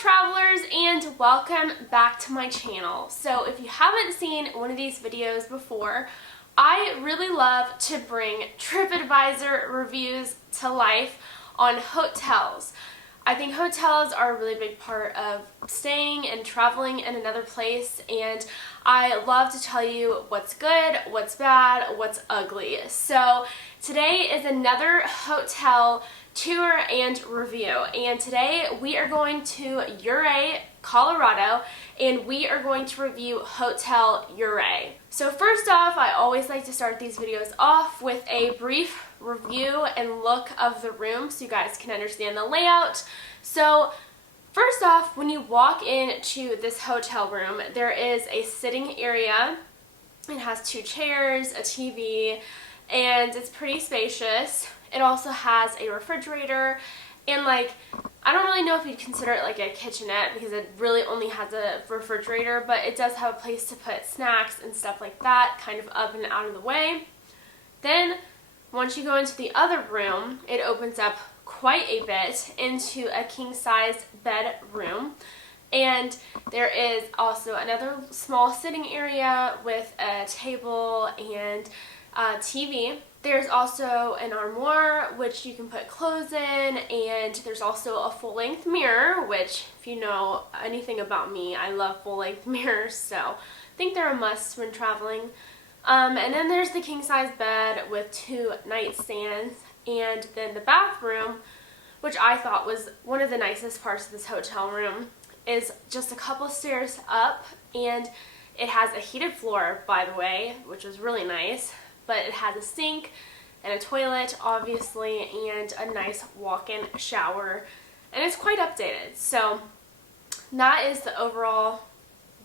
travelers, and welcome back to my channel. So if you haven't seen one of these videos before, I really love to bring TripAdvisor reviews to life on hotels. I think hotels are a really big part of staying and traveling in another place, and I love to tell you what's good, what's bad, what's ugly. So today is another hotel tour and review, and today we are going to Ouray, Colorado, and we are going to review Hotel Ouray. So first off, I always like to start these videos off with a brief review and look of the room so you guys can understand the layout. So first off, when you walk into this hotel room, there is a sitting area. It has 2 chairs, a TV, and it's pretty spacious. It also has a refrigerator, and I don't really know if you'd consider it like a kitchenette because it really only has a refrigerator, but it does have a place to put snacks and stuff like that, kind of up and out of the way. Then once you go into the other room, it opens up quite a bit into a king-size bedroom, and there is also another small sitting area with a table and a TV. There's also an armoire which you can put clothes in, and there's also a full-length mirror, which if you know anything about me, I love full-length mirrors, so I think they're a must when traveling. And then there's the king-size bed with 2 nightstands, and then the bathroom, which I thought was one of the nicest parts of this hotel room, is just a couple stairs up, and it has a heated floor, by the way, which was really nice. But it has a sink and a toilet, obviously, and a nice walk-in shower, and it's quite updated. So that is the overall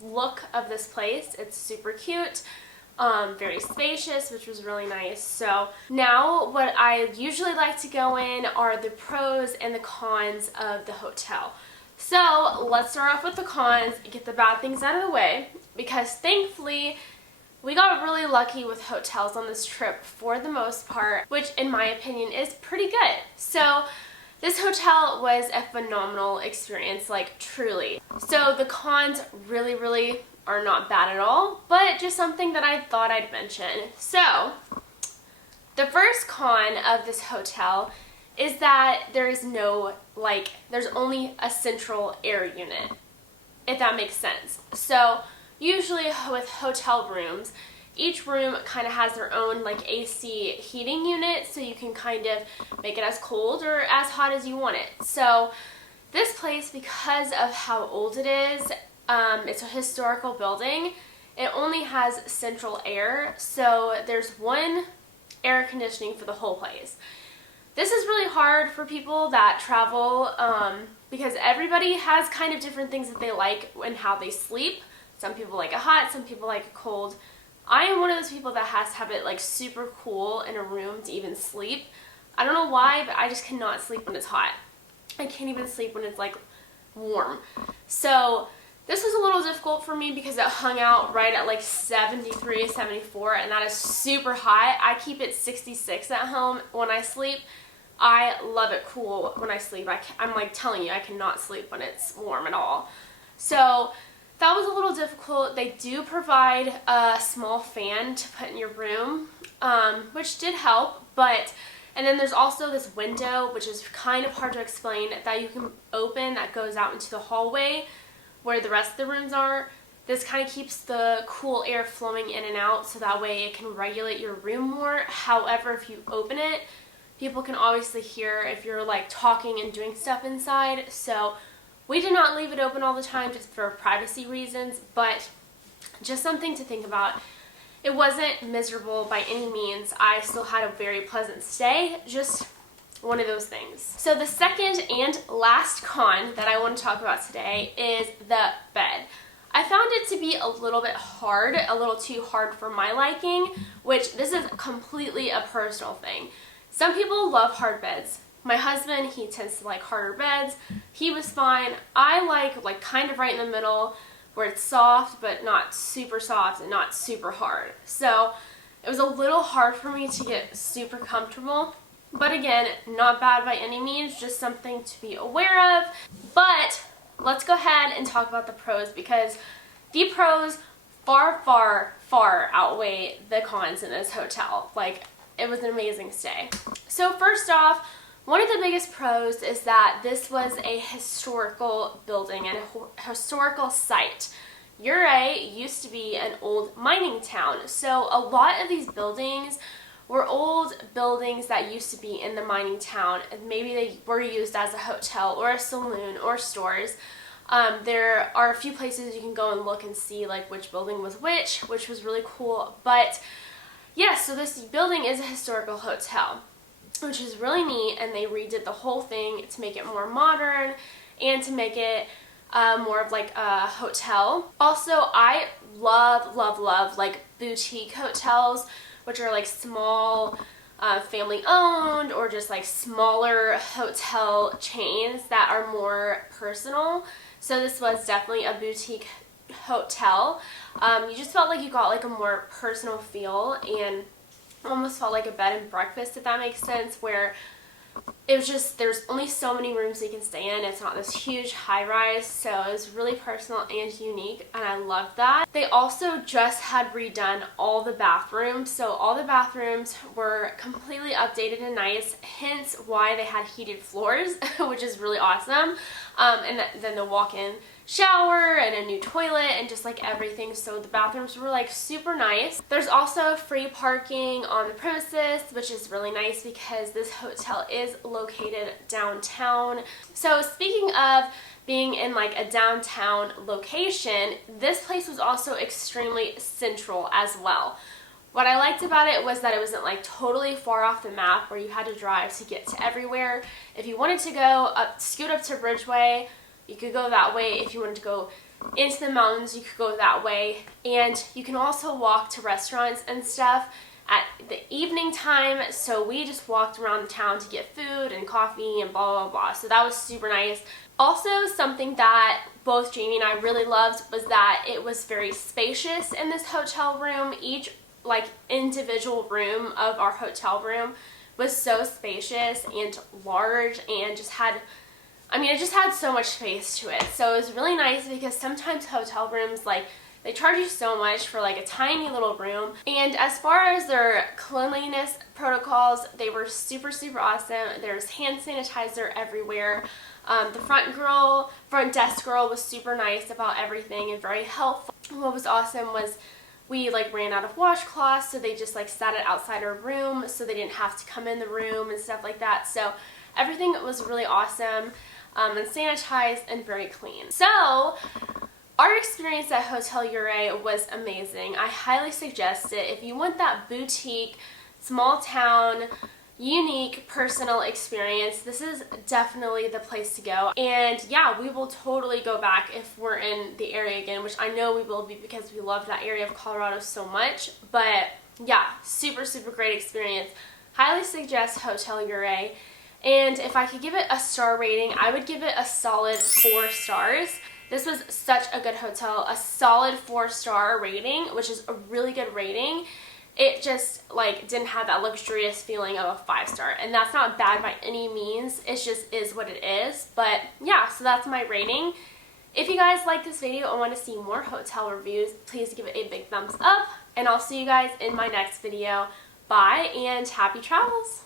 look of this place. It's super cute, very spacious, which was really nice. So now what I usually like to go in are the pros and the cons of the hotel. So let's start off with the cons, get the bad things out of the way, because thankfully we got really lucky with hotels on this trip for the most part, which in my opinion is pretty good. So this hotel was a phenomenal experience, truly. So the cons really are not bad at all, but just something that I thought I'd mention. So the first con of this hotel is that there is no, there's only a central air unit, if that makes sense. So usually with hotel rooms, each room kind of has their own AC heating unit, so you can kind of make it as cold or as hot as you want it. So this place, because of how old it is, it's a historical building, it only has central air, so there's one air conditioning for the whole place. This is really hard for people that travel because everybody has kind of different things that they like and how they sleep. Some people like it hot, some people like it cold. I am one of those people that has to have it super cool in a room to even sleep. I don't know why, but I just cannot sleep when it's hot. I can't even sleep when it's warm. So this was a little difficult for me because it hung out right at 73, 74, and that is super hot. I keep it 66 at home when I sleep. I love it cool when I sleep. I'm telling you, I cannot sleep when it's warm at all. So that was a little difficult. They do provide a small fan to put in your room, which did help, and then there's also this window, which is kind of hard to explain, that you can open that goes out into the hallway where the rest of the rooms are. This kind of keeps the cool air flowing in and out, so that way it can regulate your room more. However, if you open it, people can obviously hear if you're talking and doing stuff inside, so we did not leave it open all the time just for privacy reasons, but just something to think about. It wasn't miserable by any means. I still had a very pleasant stay, just one of those things. So the second and last con that I want to talk about today is the bed. I found it to be a little bit hard, a little too hard for my liking, which this is completely a personal thing. Some people love hard beds. My husband, he tends to like harder beds. He was fine. I like kind of right in the middle where it's soft but not super soft and not super hard. So it was a little hard for me to get super comfortable. But again, not bad by any means, just something to be aware of. But let's go ahead and talk about the pros, because the pros far, far, far outweigh the cons in this hotel. Like, it was an amazing stay. So first off, one of the biggest pros is that this was a historical building and a historical site. Ouray used to be an old mining town, so a lot of these buildings were old buildings that used to be in the mining town, and maybe they were used as a hotel or a saloon or stores. There are a few places you can go and look and see like which building was which was really cool. But yeah, so this building is a historical hotel, which is really neat, and they redid the whole thing to make it more modern and to make it more of like a hotel. Also, I love like boutique hotels, which are like small family owned or just like smaller hotel chains that are more personal. So this was definitely a boutique hotel. You just felt like you got like a more personal feel, and almost felt like a bed and breakfast, if that makes sense, where it was just, there's only so many rooms you can stay in. It's not this huge high rise, so it was really personal and unique, and I loved that. They also just had redone all the bathrooms, so all the bathrooms were completely updated and nice, hence why they had heated floors, which is really awesome. And then the walk-in shower and a new toilet and just like everything, so the bathrooms were like super nice. There's also free parking on the premises, which is really nice because this hotel is located downtown. So speaking of being in like a downtown location, this place was also extremely central as well. What I liked about it was that it wasn't like totally far off the map where you had to drive to get to everywhere. If you wanted to go up, scoot up to Bridgeway, you could go that way. If you wanted to go into the mountains, you could go that way. And you can also walk to restaurants and stuff at the evening time. So we just walked around the town to get food and coffee and blah, blah, blah. So that was super nice. Also, something that both Jamie and I really loved was that it was very spacious in this hotel room. Each like individual room of our hotel room was so spacious and large, and just had, I mean, it just had so much space to it. So it was really nice, because sometimes hotel rooms, like, they charge you so much for like a tiny little room. And as far as their cleanliness protocols, they were super, super awesome. There's hand sanitizer everywhere. The front desk girl was super nice about everything and very helpful. What was awesome was we like ran out of washcloths, so they just like sat it outside our room so they didn't have to come in the room and stuff like that. So everything was really awesome and sanitized and very clean. So our experience at Hotel Ouray was amazing. I highly suggest it. If you want that boutique, small town, unique, personal experience, this is definitely the place to go. And yeah, we will totally go back if we're in the area again, which I know we will be because we love that area of Colorado so much. But yeah, super, super great experience. Highly suggest Hotel Ouray. And if I could give it a star rating, I would give it a solid 4 stars. This was such a good hotel, a solid 4-star rating, which is a really good rating. It just like didn't have that luxurious feeling of a 5-star, and that's not bad by any means. It just is what it is. But yeah, so that's my rating. If you guys like this video and want to see more hotel reviews, please give it a big thumbs up, and I'll see you guys in my next video. Bye, and happy travels!